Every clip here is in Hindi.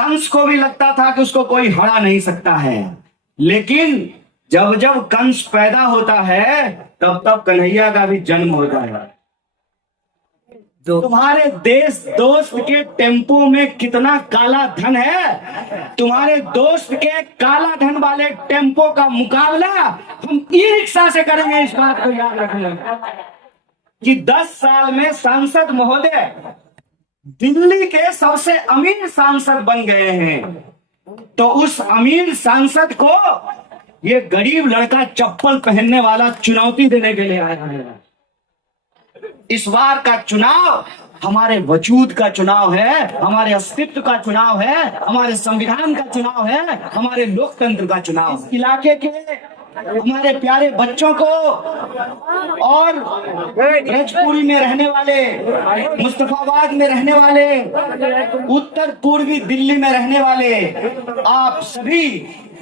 कंस को भी लगता था कि उसको कोई हरा नहीं सकता है, लेकिन जब जब कंस पैदा होता है तब तब कन्हैया का भी जन्म होता है। तुम्हारे देश दोस्त के टेम्पो में कितना काला धन है, तुम्हारे दोस्त के काला धन वाले टेम्पो का मुकाबला हम ई रिक्शा से करेंगे। इस बात को याद रखना कि 10 साल में सांसद महोदय दिल्ली के सबसे अमीर सांसद बन गए हैं, तो उस अमीर सांसद को ये गरीब लड़का चप्पल पहनने वाला चुनौती देने के लिए आया है। इस बार का चुनाव हमारे वजूद का चुनाव है, हमारे अस्तित्व का चुनाव है, हमारे संविधान का चुनाव है, हमारे लोकतंत्र का चुनाव। इस इलाके के हमारे प्यारे बच्चों को और रजपुरी में रहने वाले, मुस्तफाबाद में रहने वाले, उत्तर पूर्वी दिल्ली में रहने वाले आप सभी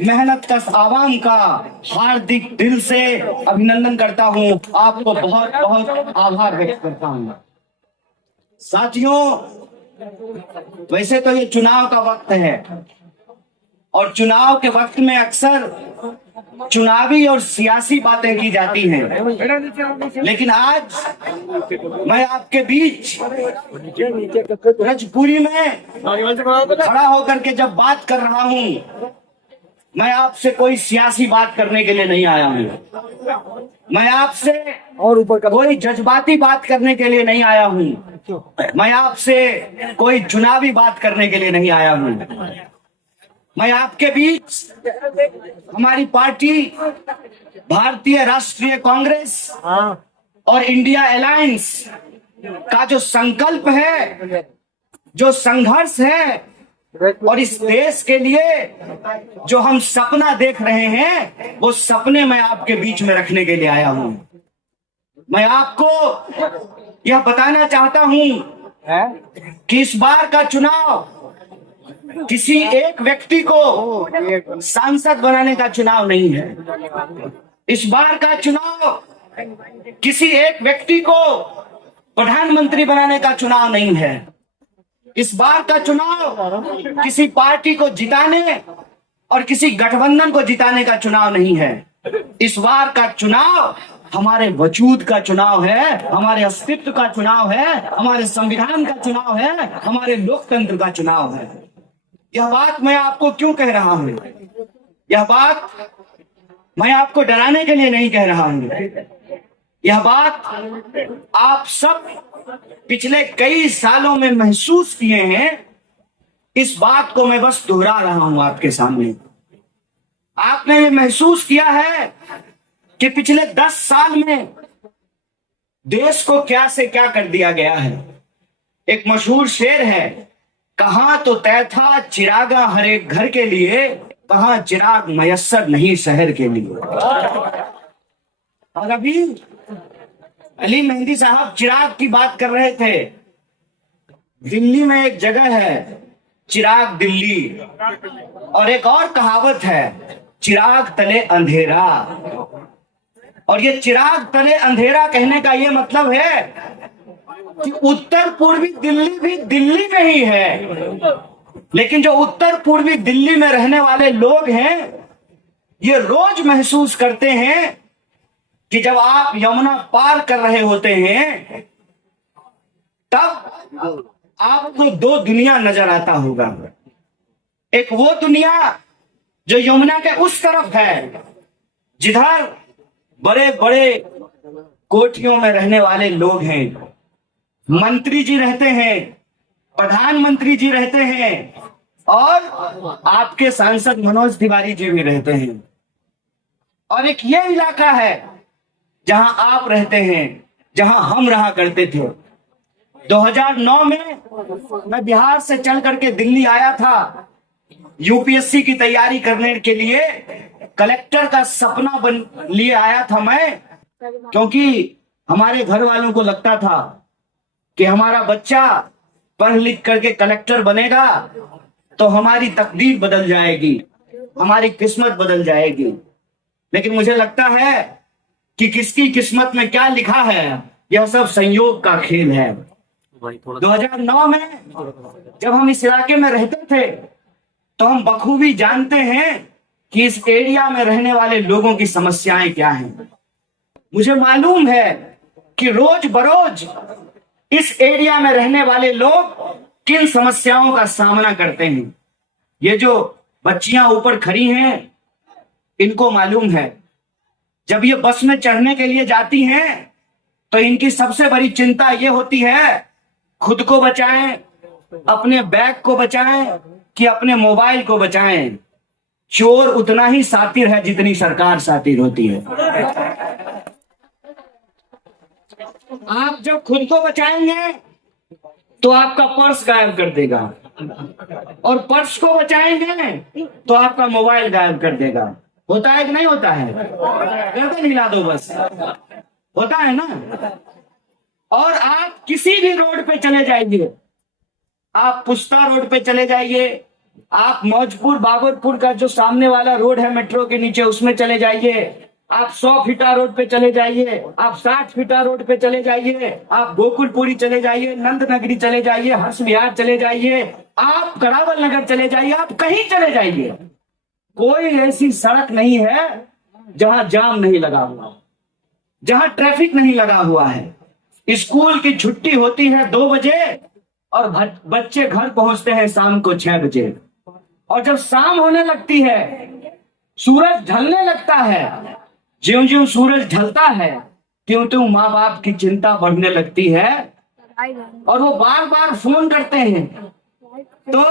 मेहनत कश आवाम का हार्दिक दिल से अभिनंदन करता हूं। आपको बहुत बहुत आभार व्यक्त करता हूं। साथियों, वैसे तो ये चुनाव का वक्त है और चुनाव के वक्त में अक्सर चुनावी और सियासी बातें की जाती हैं, लेकिन आज मैं आपके बीच रजपुरी में खड़ा होकर के जब बात कर रहा हूं, मैं आपसे कोई सियासी बात करने के लिए नहीं आया हूं, मैं आपसे और ऊपर कोई जज्बाती बात करने के लिए नहीं आया हूं, मैं आपसे कोई चुनावी बात करने के लिए नहीं आया हूं। मैं आपके बीच हमारी पार्टी भारतीय राष्ट्रीय कांग्रेस और इंडिया अलायंस का जो संकल्प है, जो संघर्ष है और इस देश के लिए जो हम सपना देख रहे हैं, वो सपने मैं आपके बीच में रखने के लिए आया हूं। मैं आपको यह बताना चाहता हूं कि इस बार का चुनाव किसी एक व्यक्ति को सांसद बनाने का चुनाव नहीं है। इस बार का चुनाव किसी एक व्यक्ति को प्रधानमंत्री बनाने का चुनाव नहीं है। इस बार का चुनाव किसी पार्टी को जिताने और किसी गठबंधन को जिताने का चुनाव नहीं है। इस बार का चुनाव हमारे वजूद का चुनाव है, हमारे अस्तित्व का चुनाव है, हमारे संविधान का चुनाव है, हमारे लोकतंत्र का चुनाव है। यह बात मैं आपको क्यों कह रहा हूं? यह बात मैं आपको डराने के लिए नहीं कह रहा हूं। यह बात आप सब पिछले कई सालों में महसूस किए हैं। इस बात को मैं बस दोहरा रहा हूं आपके सामने। आपने ये महसूस किया है कि पिछले 10 साल में देश को क्या से क्या कर दिया गया है। एक मशहूर शेर है, कहां तो तय था चिरागा हर एक घर के लिए, कहां चिराग मयस्सर नहीं शहर के लिए। और अभी अली मेहंदी साहब चिराग की बात कर रहे थे। दिल्ली में एक जगह है चिराग दिल्ली, और एक और कहावत है चिराग तले अंधेरा। और ये चिराग तले अंधेरा कहने का ये मतलब है कि उत्तर पूर्वी दिल्ली भी दिल्ली में ही है, लेकिन जो उत्तर पूर्वी दिल्ली में रहने वाले लोग हैं, ये रोज महसूस करते हैं कि जब आप यमुना पार कर रहे होते हैं तब आपको 2 दुनिया नजर आता होगा। एक वो दुनिया जो यमुना के उस तरफ है, जिधर बड़े बड़े कोठियों में रहने वाले लोग हैं, मंत्री जी रहते हैं, प्रधानमंत्री जी रहते हैं, और आपके सांसद मनोज तिवारी जी भी रहते हैं। और एक ये इलाका है जहां आप रहते हैं, जहां हम रहा करते थे। 2009 में मैं बिहार से चल करके दिल्ली आया था यूपीएससी की तैयारी करने के लिए। कलेक्टर का सपना बन लिए आया था मैं, क्योंकि हमारे घर वालों को लगता था कि हमारा बच्चा पढ़ लिख करके कलेक्टर बनेगा तो हमारी तकदीर बदल जाएगी, हमारी किस्मत बदल जाएगी। लेकिन मुझे लगता है कि किसकी किस्मत में क्या लिखा है, यह सब संयोग का खेल है। 2009 में जब हम इस इलाके में रहते थे तो हम बखूबी जानते हैं कि इस एरिया में रहने वाले लोगों की समस्याएं क्या हैं। मुझे मालूम है कि रोज बरोज इस एरिया में रहने वाले लोग किन समस्याओं का सामना करते हैं। ये जो बच्चियां ऊपर खड़ी हैं, इनको मालूम है जब ये बस में चढ़ने के लिए जाती हैं तो इनकी सबसे बड़ी चिंता ये होती है खुद को बचाएं, अपने बैग को बचाएं कि अपने मोबाइल को बचाएं। चोर उतना ही सातिर है जितनी सरकार सातिर होती है। आप जब खुद को बचाएंगे तो आपका पर्स गायब कर देगा, और पर्स को बचाएंगे तो आपका मोबाइल गायब कर देगा। होता है कि नहीं होता है? गर्दन हिला दो बस, होता है ना। और आप किसी भी रोड पे चले जाइए, आप पुस्ता रोड पे चले जाइए, आप मौजपुर बाबरपुर का जो सामने वाला रोड है मेट्रो के नीचे, उसमें चले जाइए, आप 100 फीटा रोड पे चले जाइए, आप 60 फीटा रोड पे चले जाइए, आप गोकुलपुरी चले जाइए, नंद नगरी चले जाइए, हर्ष विहार चले जाइए, आप करावल नगर चले जाइए, आप कहीं चले जाइए, कोई ऐसी सड़क नहीं है जहां जाम नहीं लगा हुआ, जहां ट्रैफिक नहीं लगा हुआ है। स्कूल की छुट्टी होती है 2 बजे और बच्चे घर पहुंचते हैं शाम को 6 बजे। और जब शाम होने लगती है, सूरज ढलने लगता है, ज्यों ज्यों सूरज ढलता है त्यों त्यों माँ बाप की चिंता बढ़ने लगती है और वो बार बार फोन करते हैं। तो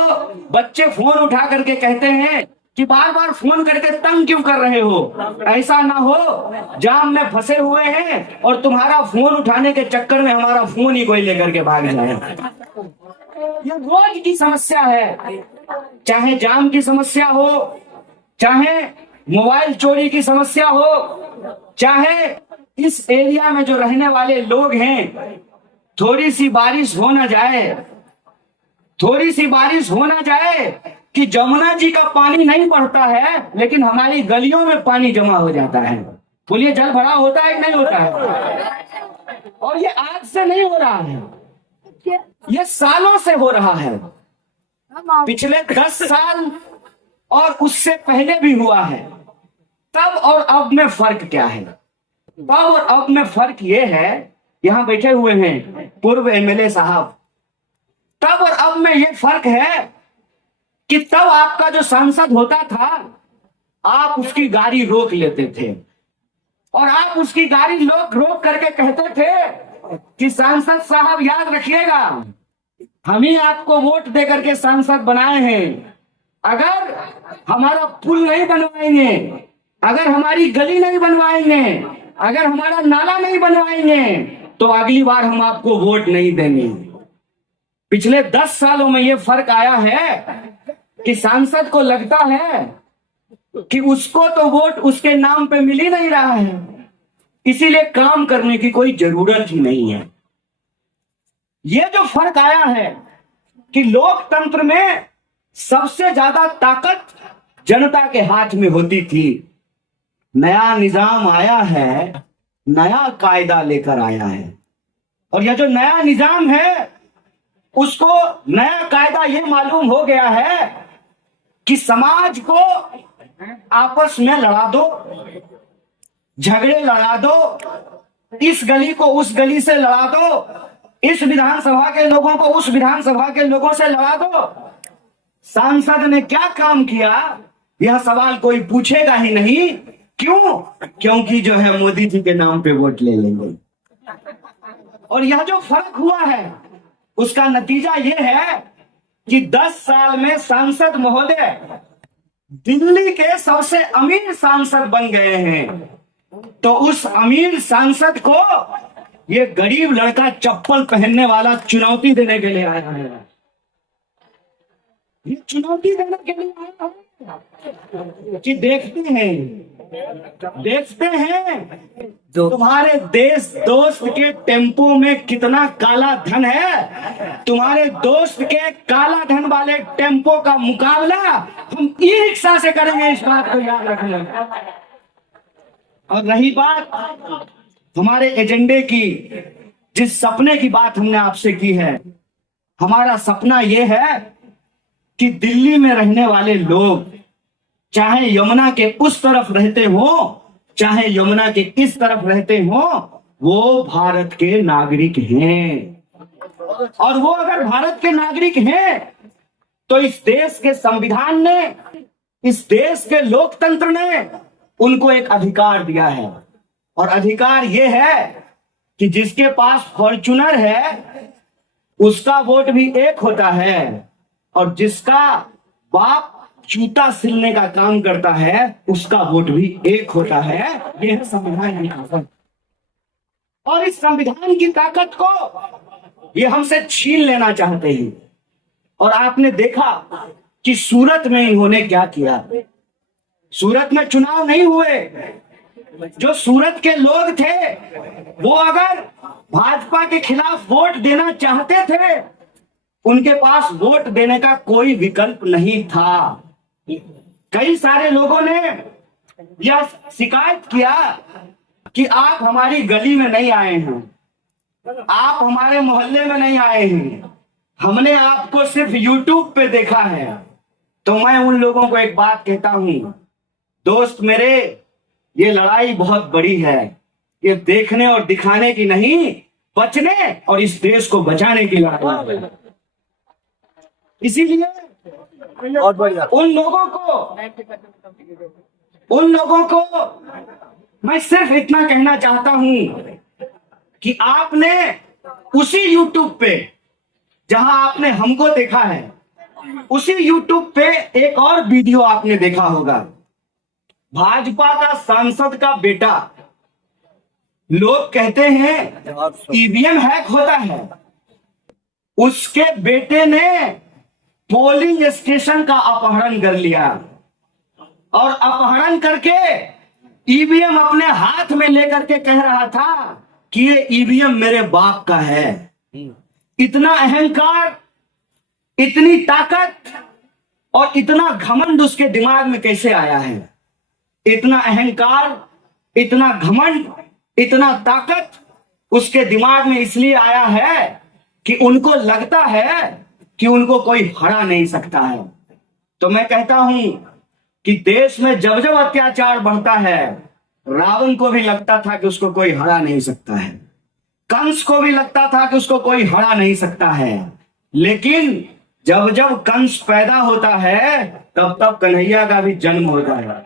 बच्चे फोन उठा करके कहते हैं कि बार बार फोन करके तंग क्यों कर रहे हो, ऐसा ना हो जाम में फंसे हुए हैं और तुम्हारा फोन उठाने के चक्कर में हमारा फोन ही कोई लेकर के भाग जाए। ये रोज की समस्या है, चाहे जाम की समस्या हो, चाहे मोबाइल चोरी की समस्या हो, चाहे इस एरिया में जो रहने वाले लोग हैं, थोड़ी सी बारिश हो ना जाए, थोड़ी सी बारिश हो ना जाए कि जमुना जी का पानी नहीं बढ़ता है लेकिन हमारी गलियों में पानी जमा हो जाता है। बोलिए जल भरा होता है कि नहीं होता है? और ये आज से नहीं हो रहा है, ये सालों से हो रहा है। पिछले 10 साल और उससे पहले भी हुआ है। तब और अब में फर्क क्या है? तब और अब में फर्क ये है, यहां बैठे हुए हैं पूर्व एमएलए साहब, तब और अब में ये फर्क है कि तब आपका जो सांसद होता था आप उसकी गाड़ी रोक लेते थे और आप उसकी गाड़ी रोक करके कहते थे कि सांसद साहब याद रखिएगा, हम ही आपको वोट दे करके सांसद बनाए हैं। अगर हमारा पुल नहीं बनवाएंगे, अगर हमारी गली नहीं बनवाएंगे, अगर हमारा नाला नहीं बनवाएंगे तो अगली बार हम आपको वोट नहीं देंगे। पिछले 10 सालों में ये फर्क आया है कि सांसद को लगता है कि उसको तो वोट उसके नाम पे मिल ही नहीं रहा है, इसीलिए काम करने की कोई जरूरत ही नहीं है। ये जो फर्क आया है कि लोकतंत्र में सबसे ज्यादा ताकत जनता के हाथ में होती थी। नया निजाम आया है, नया कायदा लेकर आया है, और यह जो नया निजाम है उसको नया कायदा ये मालूम हो गया है कि समाज को आपस में लड़ा दो, झगड़े लड़ा दो, इस गली को उस गली से लड़ा दो, इस विधानसभा के लोगों को उस विधानसभा के लोगों से लड़ा दो। सांसद ने क्या काम किया यह सवाल कोई पूछेगा ही नहीं। क्यों? क्योंकि जो है मोदी जी के नाम पे वोट ले लेंगे। और यह जो फर्क हुआ है उसका नतीजा यह है कि 10 साल में सांसद महोदय दिल्ली के सबसे अमीर सांसद बन गए हैं। तो उस अमीर सांसद को ये गरीब लड़का चप्पल पहनने वाला चुनौती देने के लिए आया है। ये चुनौती देने के लिए आया है कि देखते हैं तुम्हारे देश दोस्त के टेम्पो में कितना काला धन है। तुम्हारे दोस्त के काला धन वाले टेम्पो का मुकाबला हम ई रिक्शा से करेंगे, इस बात को याद रखना। और रही बात हमारे एजेंडे की, जिस सपने की बात हमने आपसे की है, हमारा सपना यह है कि दिल्ली में रहने वाले लोग चाहे यमुना के उस तरफ रहते हो चाहे यमुना के इस तरफ रहते हो, वो भारत के नागरिक हैं। और वो अगर भारत के नागरिक हैं तो इस देश के संविधान ने, इस देश के लोकतंत्र ने उनको एक अधिकार दिया है। और अधिकार ये है कि जिसके पास फॉर्च्यूनर है उसका वोट भी एक होता है, और जिसका बाप जूता सिलने का काम करता है उसका वोट भी एक होता है। यह है संविधान की ताकत। और इस संविधान की ताकत को ये हमसे छीन लेना चाहते हैं। और आपने देखा कि सूरत में इन्होंने क्या किया। सूरत में चुनाव नहीं हुए। जो सूरत के लोग थे वो अगर भाजपा के खिलाफ वोट देना चाहते थे, उनके पास वोट देने का कोई विकल्प नहीं था। कई सारे लोगों ने यह शिकायत किया कि आप हमारी गली में नहीं आए हैं, आप हमारे मोहल्ले में नहीं आए हैं, हमने आपको सिर्फ यूट्यूब पे देखा है। तो मैं उन लोगों को एक बात कहता हूं, दोस्त मेरे, ये लड़ाई बहुत बड़ी है। ये देखने और दिखाने की नहीं, बचने और इस देश को बचाने की लड़ाई है। इसीलिए उन लोगों को मैं सिर्फ इतना कहना चाहता हूं कि आपने उसी यूट्यूब पे जहां आपने हमको देखा है, उसी यूट्यूब पे एक और वीडियो आपने देखा होगा। भाजपा का सांसद का बेटा, लोग कहते हैं ईवीएम हैक होता है, उसके बेटे ने पोलिंग स्टेशन का अपहरण कर लिया और अपहरण करके ईवीएम अपने हाथ में लेकर के कह रहा था कि ये ईवीएम मेरे बाप का है। इतना अहंकार, इतनी ताकत और इतना घमंड उसके दिमाग में कैसे आया है? इतना अहंकार, इतना घमंड, इतना ताकत उसके दिमाग में इसलिए आया है कि उनको लगता है कि उनको कोई हरा नहीं सकता है। तो मैं कहता हूं कि देश में जब जब अत्याचार बढ़ता है, रावण को भी लगता था कि उसको कोई हरा नहीं सकता है, कंस को भी लगता था कि उसको कोई हरा नहीं सकता है। लेकिन जब जब कंस पैदा होता है तब तब कन्हैया का भी जन्म होता है।